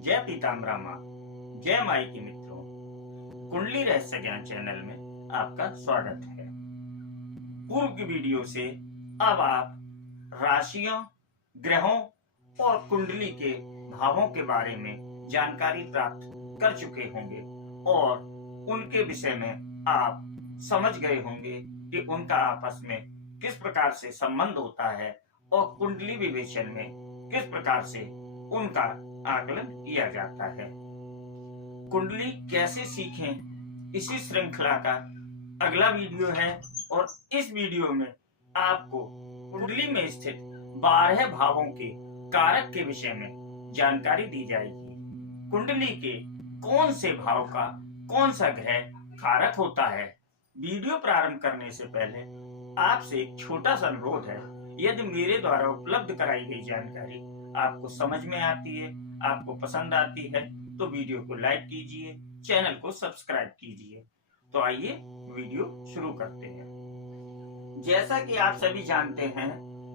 जय पीताम्बरा माँ, जय माई के मित्रों। कुंडली रहस्य ज्ञान चैनल में आपका स्वागत है। पूर्व की वीडियो से अब आप राशियों, ग्रहों और कुंडली के भावों के बारे में जानकारी प्राप्त कर चुके होंगे और उनके विषय में आप समझ गए होंगे कि उनका आपस में किस प्रकार से संबंध होता है और कुंडली विवेचन में किस प्रकार से उनका आकलन किया जाता है। कुंडली कैसे सीखें, इसी श्रृंखला का अगला वीडियो है और इस वीडियो में आपको कुंडली में स्थित 12 भावों के कारक के विषय में जानकारी दी जाएगी। कुंडली के कौन से भाव का कौन सा ग्रह कारक होता है। वीडियो प्रारंभ करने से पहले आपसे एक छोटा सा अनुरोध है, यदि मेरे द्वारा उपलब्ध कराई गई जानकारी आपको समझ में आती है, आपको पसंद आती है, तो वीडियो को लाइक कीजिए, चैनल को सब्सक्राइब कीजिए। तो आइए वीडियो शुरू करते हैं। जैसा कि आप सभी जानते हैं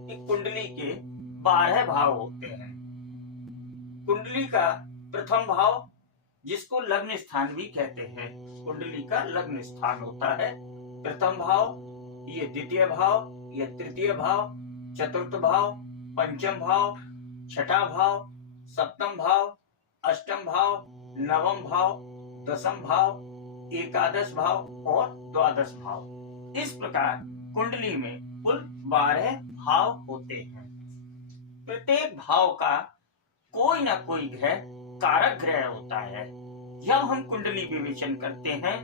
कि कुंडली के 12 भाव होते हैं। कुंडली का प्रथम भाव, जिसको लग्न स्थान भी कहते हैं, कुंडली का लग्न स्थान होता है प्रथम भाव। ये द्वितीय भाव, ये तृतीय भाव, चतुर्थ भाव, पंचम भाव, छठा भाव, सप्तम भाव, अष्टम भाव, नवम भाव, दसम भाव, एकादश भाव और द्वादश भाव। इस प्रकार कुंडली में कुल 12 भाव होते हैं। प्रत्येक भाव का कोई ना कोई ग्रह कारक ग्रह होता है। जब हम कुंडली विवेचन करते हैं,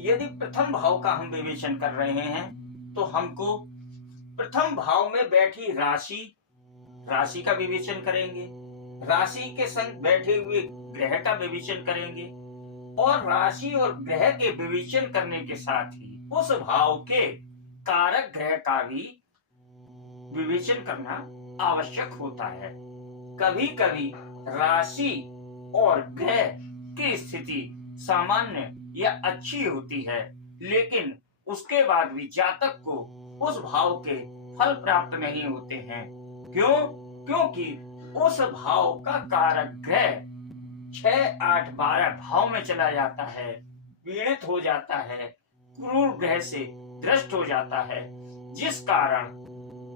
यदि प्रथम भाव का हम विवेचन कर रहे हैं तो हमको प्रथम भाव में बैठी राशि का विवेचन करेंगे, राशि के संग बैठे हुए ग्रह का विवेचन करेंगे और राशि और ग्रह के विवेचन करने के साथ ही उस भाव के कारक ग्रह का भी विवेचन करना आवश्यक होता है। कभी कभी राशि और ग्रह की स्थिति सामान्य या अच्छी होती है, लेकिन उसके बाद भी जातक को उस भाव के फल प्राप्त नहीं होते हैं। क्यों? क्योंकि उस भाव का कारक ग्रह 6, 8, 12 भाव में चला जाता है, पीड़ित हो जाता है, क्रूर ग्रह से ग्रस्त हो जाता है, जिस कारण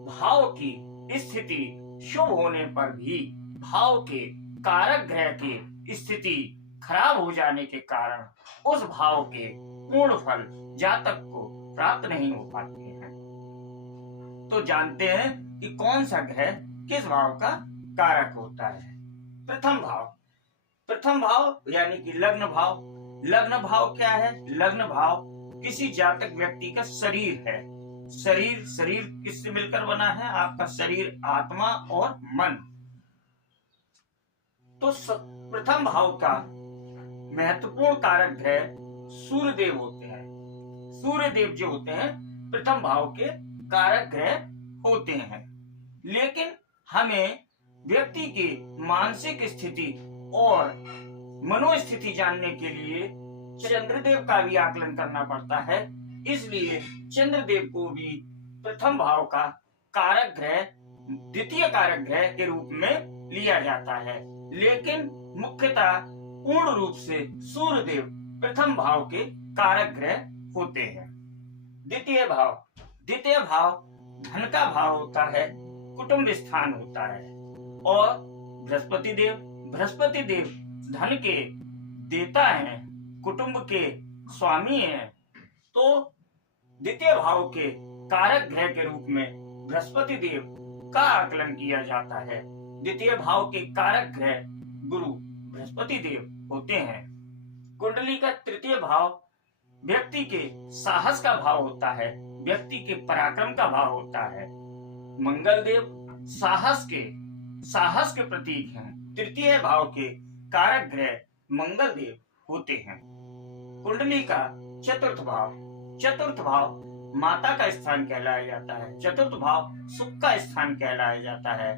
भाव की स्थिति शुभ होने पर भी भाव के कारक ग्रह की स्थिति खराब हो जाने के कारण उस भाव के पूर्ण फल जातक को प्राप्त नहीं हो पाते हैं। तो जानते हैं कि कौन सा ग्रह किस भाव का कारक होता है। प्रथम भाव यानी कि लग्न भाव। लग्न भाव क्या है? लग्न भाव किसी जातक व्यक्ति का शरीर है। शरीर किससे मिलकर बना है? आपका शरीर, आत्मा और मन। तो प्रथम भाव का महत्वपूर्ण कारक ग्रह सूर्यदेव होते हैं। सूर्यदेव जो होते हैं प्रथम भाव के कारक ग्रह होते हैं। लेकिन हमें व्यक्ति की मानसिक स्थिति और मनोस्थिति जानने के लिए चंद्रदेव का भी आकलन करना पड़ता है। इसलिए चंद्रदेव को भी प्रथम भाव का कारक ग्रह, द्वितीय कारक ग्रह के रूप में लिया जाता है। लेकिन मुख्यतः पूर्ण रूप से सूर्यदेव प्रथम भाव के कारक ग्रह होते हैं। द्वितीय भाव धन का भाव होता है, कुटुंब स्थान होता है। और बृहस्पति देव धन के देता हैं, कुटुंब के स्वामी हैं। तो द्वितीय भाव के कारक ग्रह के रूप में बृहस्पति देव का आकलन किया जाता है। द्वितीय भाव के कारक ग्रह गुरु बृहस्पति देव होते हैं। कुंडली का तृतीय भाव व्यक्ति के साहस का भाव होता है, व्यक्ति के पराक्रम का भाव होता है। मंगल देव साहस के प्रतीक हैं। तृतीय भाव के कारक ग्रह मंगल देव होते हैं। कुंडली का चतुर्थ भाव माता का स्थान कहलाया जाता है। चतुर्थ भाव सुख का स्थान कहलाया जाता है।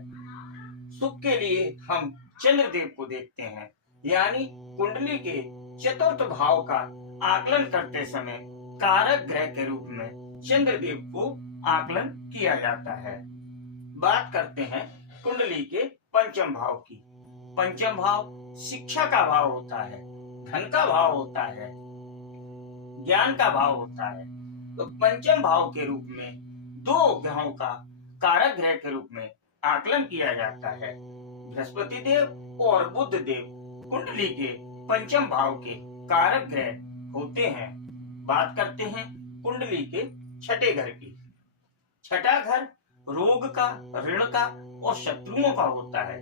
सुख के लिए हम चंद्रदेव को देखते हैं। यानी कुंडली के चतुर्थ भाव का आकलन करते समय कारक ग्रह के रूप में चंद्रदेव को आकलन किया जाता है। बात करते हैं कुंडली के पंचम भाव की। पंचम भाव शिक्षा का भाव होता है, धन का भाव होता है, ज्ञान का भाव होता है। तो पंचम भाव के रूप में दो ग्रहों का कारक ग्रह के रूप में आकलन किया जाता है। बृहस्पति देव और बुध देव कुंडली के पंचम भाव के कारक ग्रह होते हैं। बात करते हैं कुंडली के छठे घर की। छठा घर रोग का, ऋण का और शत्रुओं का होता है।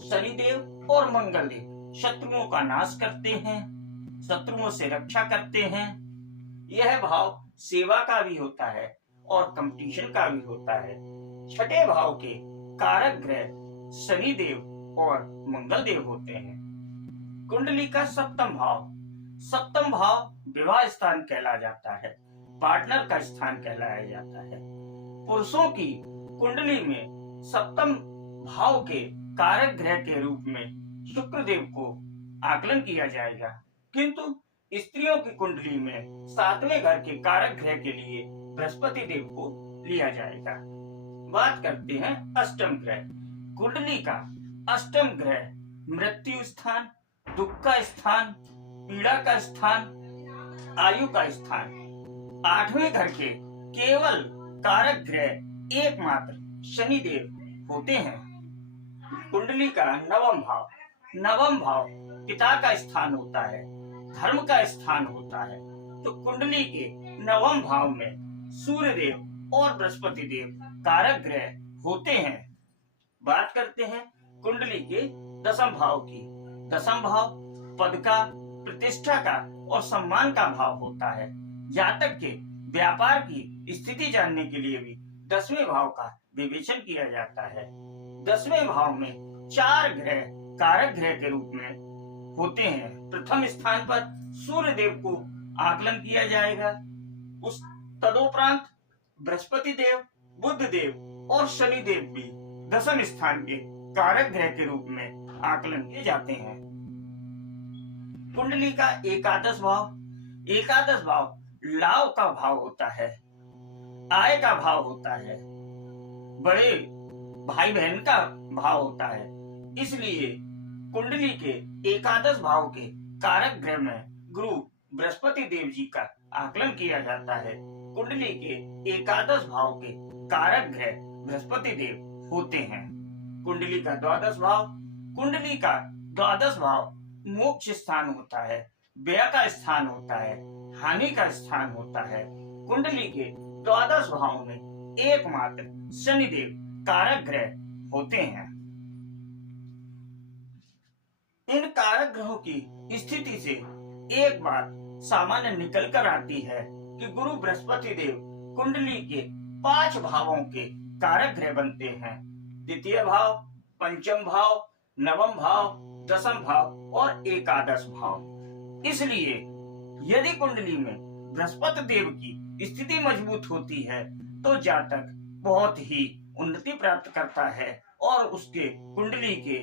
शनिदेव और मंगल देव शत्रुओं का नाश करते हैं, शत्रुओं से रक्षा करते हैं। यह भाव सेवा का भी होता है और कंपटीशन का भी होता है। छठे भाव के कारक ग्रह शनिदेव और मंगल देव होते हैं। कुंडली का सप्तम भाव विवाह स्थान कहला जाता है, पार्टनर का स्थान कहलाया जाता है। पुरुषों की कुंडली में सप्तम भाव के कारक ग्रह के रूप में शुक्र देव को आकलन किया जाएगा, किंतु स्त्रियों की कुंडली में सातवें घर के कारक ग्रह के लिए बृहस्पति देव को लिया जाएगा। बात करते हैं अष्टम ग्रह। कुंडली का अष्टम ग्रह मृत्यु स्थान, दुख का स्थान, पीड़ा का स्थान, आयु का स्थान। आठवें घर के केवल कारक ग्रह एकमात्र शनिदेव होते हैं। कुंडली का नवम भाव पिता का स्थान होता है, धर्म का स्थान होता है। तो कुंडली के नवम भाव में सूर्य देव और बृहस्पति देव कारक ग्रह होते हैं। बात करते हैं कुंडली के दसम भाव की। दसम भाव पद का, प्रतिष्ठा का और सम्मान का भाव होता है। जातक के व्यापार की स्थिति जानने के लिए भी दसवें भाव का विवेचन किया जाता है। दसवें भाव में चार ग्रह कारक ग्रह के रूप में होते हैं। प्रथम स्थान पर सूर्य देव को आकलन किया जाएगा। उस तदोपरांत बृहस्पति देव, बुध देव और शनि देव भी दसम स्थान के कारक ग्रह के रूप में आकलन किए जाते हैं। कुंडली का एकादश भाव लाभ का भाव होता है, आय का भाव होता है, बड़े भाई बहन का भाव होता है। इसलिए कुंडली के एकादश भाव के कारक ग्रह में गुरु बृहस्पति देव जी का आकलन किया जाता है। कुंडली के एकादश भाव के कारक ग्रह बृहस्पति देव होते हैं। कुंडली का द्वादश भाव मोक्ष स्थान होता है, व्यय का स्थान होता है, हानि का स्थान होता है। कुंडली के द्वादश भाव में एकमात्र शनिदेव कारक ग्रह होते हैं। इन कारक ग्रहों की स्थिति से एक बात सामान्य निकल कर आती है कि गुरु बृहस्पति देव कुंडली के 5 भावों के कारक ग्रह बनते हैं। द्वितीय भाव, पंचम भाव, नवम भाव, दसम भाव और एकादश भाव। इसलिए यदि कुंडली में बृहस्पति देव की स्थिति मजबूत होती है तो जातक बहुत ही उन्नति प्राप्त करता है और उसके कुंडली के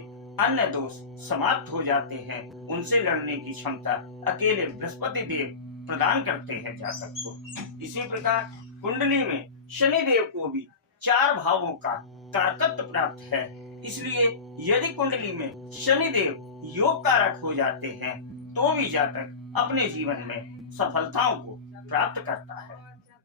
अन्य दोष समाप्त हो जाते हैं। उनसे लड़ने की क्षमता अकेले बृहस्पति देव प्रदान करते हैं जातक को। इसी प्रकार कुंडली में शनि देव को भी 4 भावों का कारकत्व प्राप्त है। इसलिए यदि कुंडली में शनि देव योग कारक हो जाते हैं तो भी जातक अपने जीवन में सफलताओं को प्राप्त करता है।